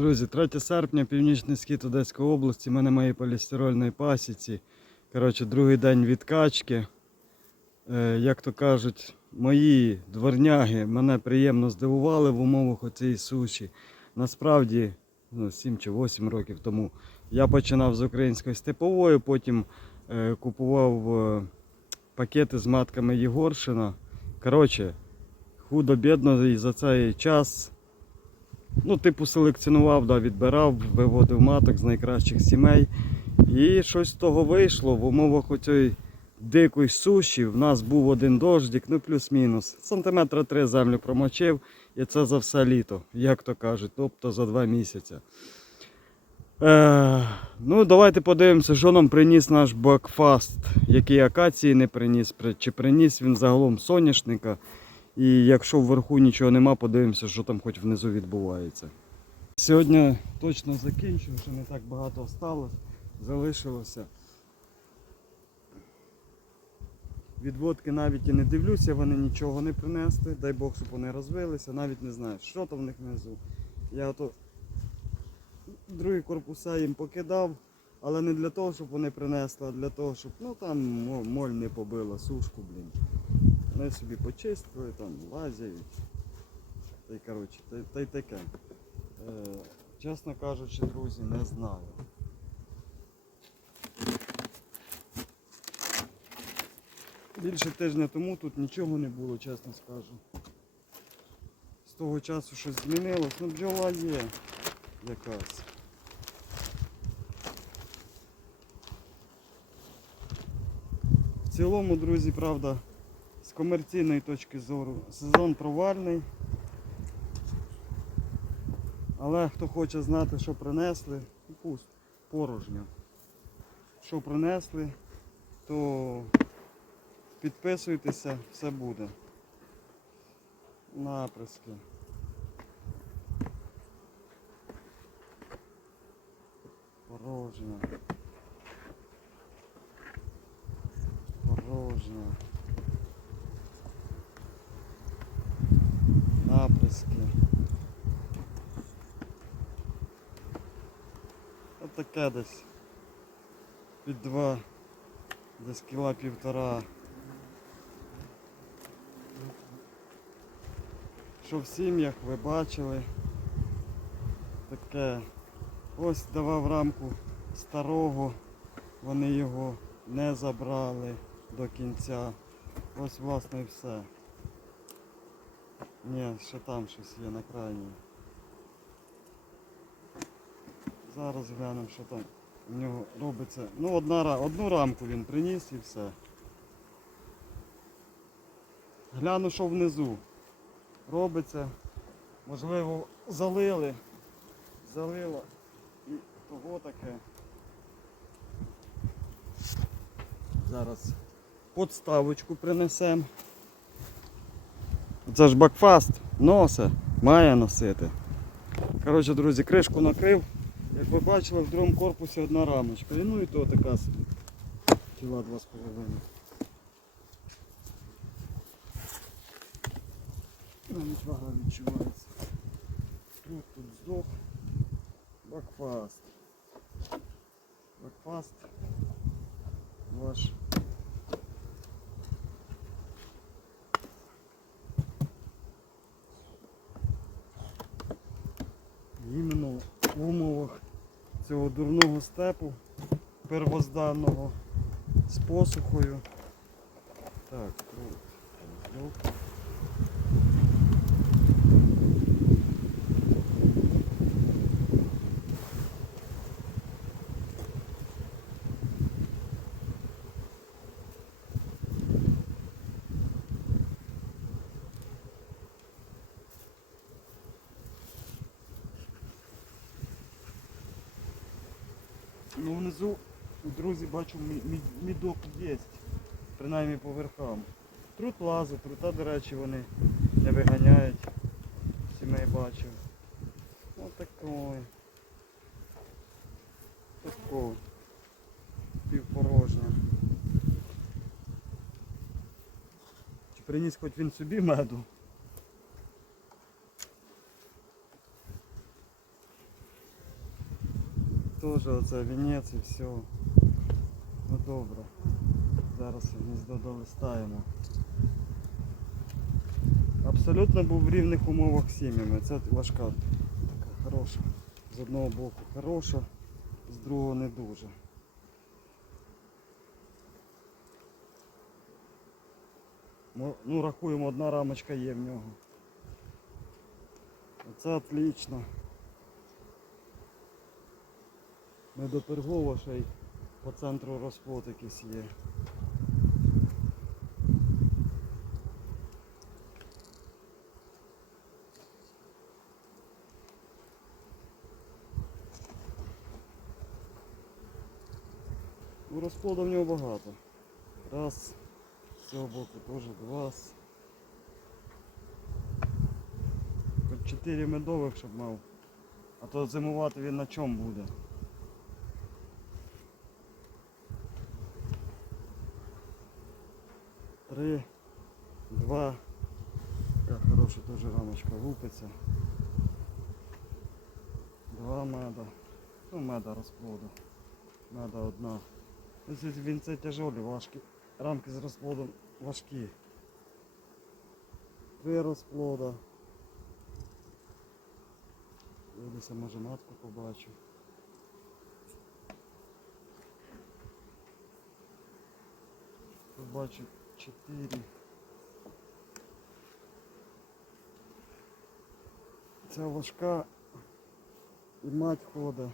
Друзі, 3 серпня, північний схід Одеської області, ми на моїй полістирольній пасіці. Коротше, другий день відкачки. Е, як то кажуть, мої дворняги мене приємно здивували в умовах оцієї суші. Насправді, ну, 7 чи 8 років тому я починав з української степової, потім е, купував е, пакети з матками Єгоршина. Коротше, худо-бідно і за цей час ну, типу, селекціонував, да, відбирав, виводив маток з найкращих сімей. І щось з того вийшло в умовах оцієї дикої суші. В нас був один дождик, ну плюс-мінус. Сантиметра три землю промочив, і це за все літо, як то кажуть, тобто за два місяці. Е, ну, давайте подивимося, що нам приніс наш бакфаст, який акації не приніс, чи приніс він загалом соняшника. І якщо вверху нічого нема, подивимося, що там хоч внизу відбувається. Сьогодні точно закінчую, що не так багато осталось, залишилося. Відводки навіть і не дивлюся, вони нічого не принесли, дай Бог, щоб вони розвилися, навіть не знаю, що там в них внизу. Я ото другі корпуса їм покидав, але не для того, щоб вони принесли, а для того, щоб ну там моль не побила сушку, блін. Вони собі почистили, там лазять. Та й коротше, та, та й таке. Е, чесно кажучи, друзі, не знаю. Більше тижня тому тут нічого не було, чесно скажу. З того часу щось змінилось, ну бджола є якась. В цілому, друзі, правда, комерційної точки зору сезон провальний. Але хто хоче знати, що принесли, ну, пусть, порожньо. Що принесли, то підписуйтеся, все буде. Наприски. Порожньо. Наприски. Отаке десь. Під два, десь кіла півтора. Що в сім'ях ви бачили. Таке. Ось давав рамку старого, вони його не забрали до кінця. Ось власне і все. Ні, ще там щось є на крайній. Зараз глянемо, що там у нього робиться. Ну, одна, одну рамку він приніс і все. Гляну, що внизу робиться. Можливо, залили. Залило. І того таке. Зараз подставочку принесемо. Це ж бакфаст носе, має носити. Коротше, друзі, кришку накрив. Як ви бачили, в другому корпусі одна рамочка. І ну і то така собі. Тіла два з половиною. Навіть вага відчувається. Тут тут здох. Бакфаст. Бакфаст. Ваш. Іменно в умовах цього дурного степу первозданного з посухою. Так, Ну внизу, друзі, бачу, мі- мі- мідок є, принаймні по верхам. Трут лазить, трута, до речі, вони не виганяють. Сімей бачив. Ось такой. Такой. Півпорожня. Чи приніс хоч він собі меду? Теж оце вінець і все. Ну добре. Зараз гніздо долистаємо. Абсолютно був в рівних умовах сім'ями. Це важка така хороша. З одного боку хороша, з другого не дуже. Ну, рахуємо, одна рамочка є в нього. Оце отлично. Не до торгово ще й по центру розплод якийсь є. Ну, розплоду в нього багато. Раз, з цього боку теж два. Хоч чотири медових, щоб мав. А то зимувати він на чому буде. Три, два. Так хороша дуже рамочка лупиться. Два меда. Ну меда розплоду. Меда одна. Ось він це тяжелі, важкі. Рамки з розплодом важкі. Три розплода. Дивлюся, може матку побачу. Побачу 4. Ця важка і мать хода.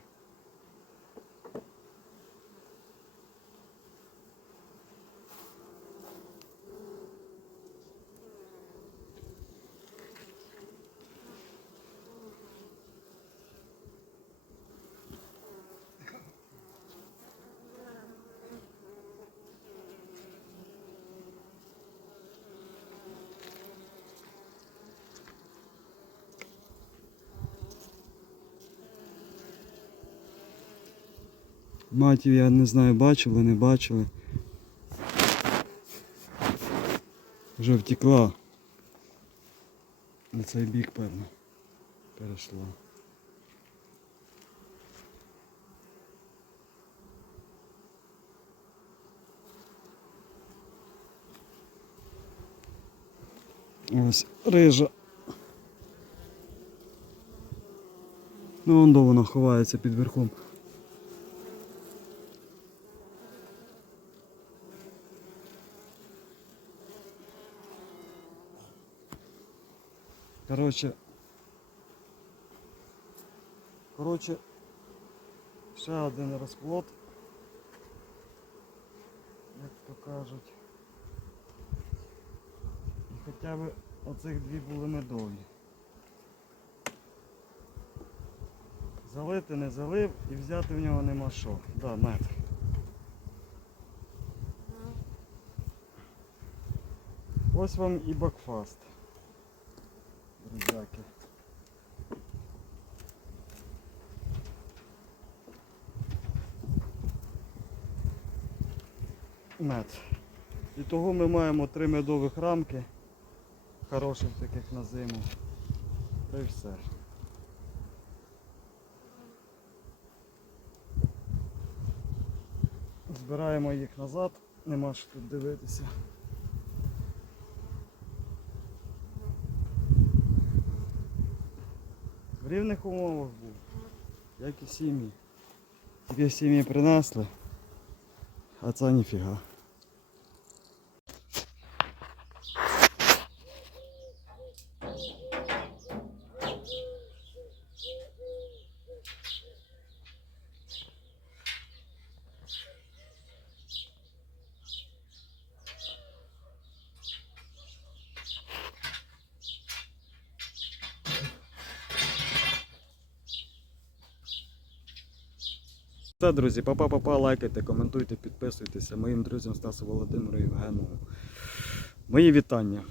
Матів я не знаю, бачили, не бачили. Вже втекла. На цей бік, певно. Перейшла. Ось рижа. Ну, вон до вона ховається під верхом. Коротше. Коротше, ще один розплод. Як то кажуть. І хоча б оцих дві були медові. Залити не залив і взяти в нього нема що. Да, мед. Ось вам і бакфаст. Друзяки. Мед. І того ми маємо три медових рамки, хороших таких на зиму. Та й все. Збираємо їх назад, нема що тут дивитися. В рівних умовах був, як і сім'ї. Тільки сім'ї принесли, а це ніфіга. Все, друзі, папа-папа, лайкайте, коментуйте, підписуйтеся. Моїм друзям Стасу Володимиру Євгенову. Мої вітання.